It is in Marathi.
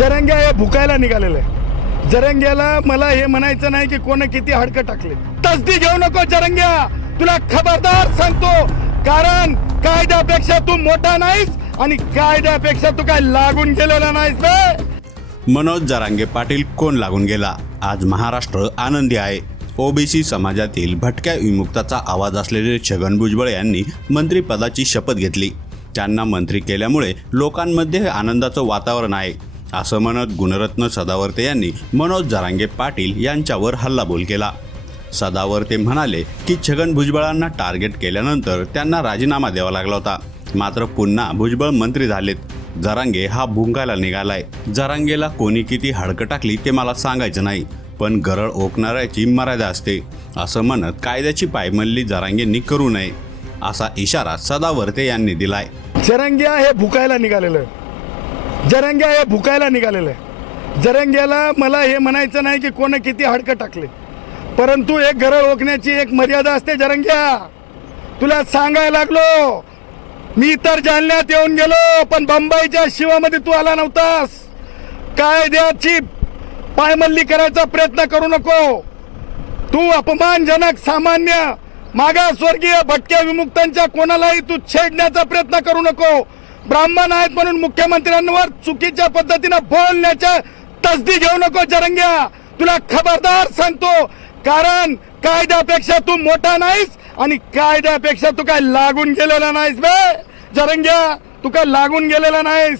जरंग्या हे भुकायला निघालेलं. आहे जरंग्याला मला हे म्हणायचं नाही की कोण किती हाडकं टाकले. तसदी घेऊ नको जरंग्या. तुला खबरदार सांगतो. कारण कायद्यापेक्षा तू मोठा नाहीस आणि कायद्यापेक्षा तू काय लागून गेलेला नाहीस बे. मनोज जरांगे पाटील कोण लागून गेला? आज महाराष्ट्र आनंदी आहे. ओबीसी समाजातील भटक्या विमुक्ताचा आवाज असलेले छगन भुजबळ यांनी मंत्रिपदाची शपथ घेतली. त्यांना मंत्री केल्यामुळे लोकांमध्ये आनंदाचं वातावरण आहे. असं म्हणत गुणरत्न सदावर्ते यांनी मनोज जरांगे पाटील यांच्यावर हल्लाबोल केला. सदावर्ते म्हणाले की छगन भुजबळांना टार्गेट केल्यानंतर त्यांना राजीनामा द्यावा लागला होता. मात्र पुन्हा भुजबळ मंत्री झालेत. जरांगे हा भुंगायला निघालाय. जरांगेला कोणी किती हडकं टाकली ते मला सांगायचं नाही पण गरळ ओकणाऱ्याची मर्यादा असते. असं म्हणत कायद्याची पायमल्ली जरांगेंनी करू नये असा इशारा सदावर्ते यांनी दिलाय. जरांगे हे भुकायला निघालेलं. जरंग्या हे भुकायला निघालेलं आहे. जरंग्याला मला हे म्हणायचं नाही की कोण किती हाडकं टाकले. परंतु एक घरं ओकण्याची एक मर्यादा असते जरंग्या. तुला सांगायला लागलो. मी तर जालन्यात येऊन गेलो पण बंबईच्या शिवामध्ये तू आला नव्हतास. कायद्याची पायमल्ली करायचा प्रयत्न करू नको. तू अपमानजनक सामान्य मागासवर्गीय भटक्या विमुक्तांच्या कोणालाही तू छेडण्याचा प्रयत्न करू नको. ब्राह्मण आहेत म्हणून मुख्यमंत्र्यांवर चुकीच्या पद्धतीनं बोलण्याच्या तसदी घेऊ नको जरंग्या. तुला खबरदार सांगतो कारण कायद्यापेक्षा तू मोठा नाहीस आणि कायद्यापेक्षा तू काय लागून गेलेला नाहीस बे. जरंग्या तू काय लागून गेलेला नाहीस.